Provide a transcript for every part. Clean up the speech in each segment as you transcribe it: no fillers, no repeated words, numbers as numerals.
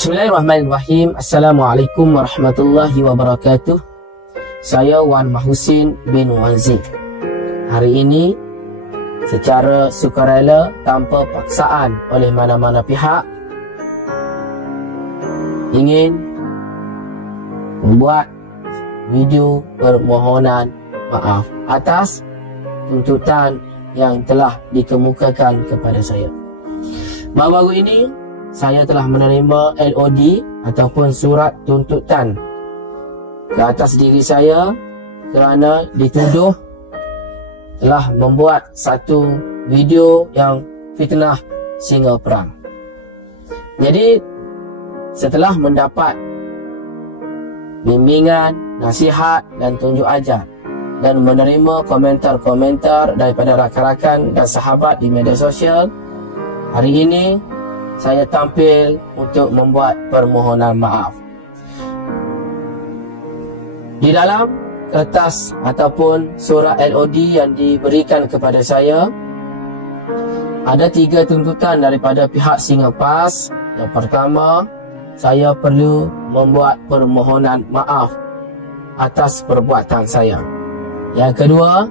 Bismillahirrahmanirrahim. Assalamualaikum warahmatullahi wabarakatuh. Saya Wan Mahusin bin Wanzi. Hari ini secara sukarela tanpa paksaan oleh mana-mana pihak ingin membuat video permohonan maaf atas tuntutan yang telah dikemukakan kepada saya. Baru-baru ini saya telah menerima LOD ataupun surat tuntutan ke atas diri saya kerana dituduh telah membuat satu video yang fitnah singa perang. Jadi setelah mendapat bimbingan, nasihat dan tunjuk ajar dan menerima komentar-komentar daripada rakan-rakan dan sahabat di media sosial, hari ini saya tampil untuk membuat permohonan maaf. Di dalam kertas ataupun surat LOD yang diberikan kepada saya, ada 3 tuntutan daripada pihak Singapas. Yang pertama, saya perlu membuat permohonan maaf atas perbuatan saya. Yang kedua,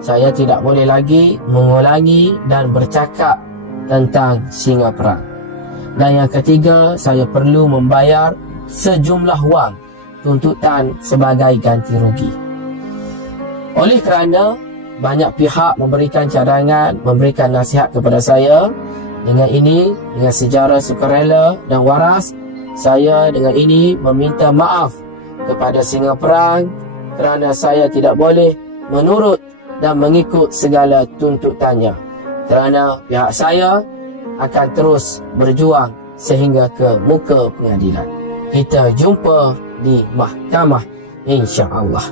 saya tidak boleh lagi mengulangi dan bercakap tentang singa perang. Dan yang ketiga, saya perlu membayar sejumlah wang tuntutan sebagai ganti rugi. Oleh kerana banyak pihak memberikan cadangan, memberikan nasihat kepada saya, dengan ini, dengan secara sukarela dan waras, saya dengan ini meminta maaf kepada singa perang kerana saya tidak boleh menurut dan mengikut segala tuntutannya. Kerana pihak saya akan terus berjuang sehingga ke muka pengadilan. Kita jumpa di mahkamah, insya-Allah.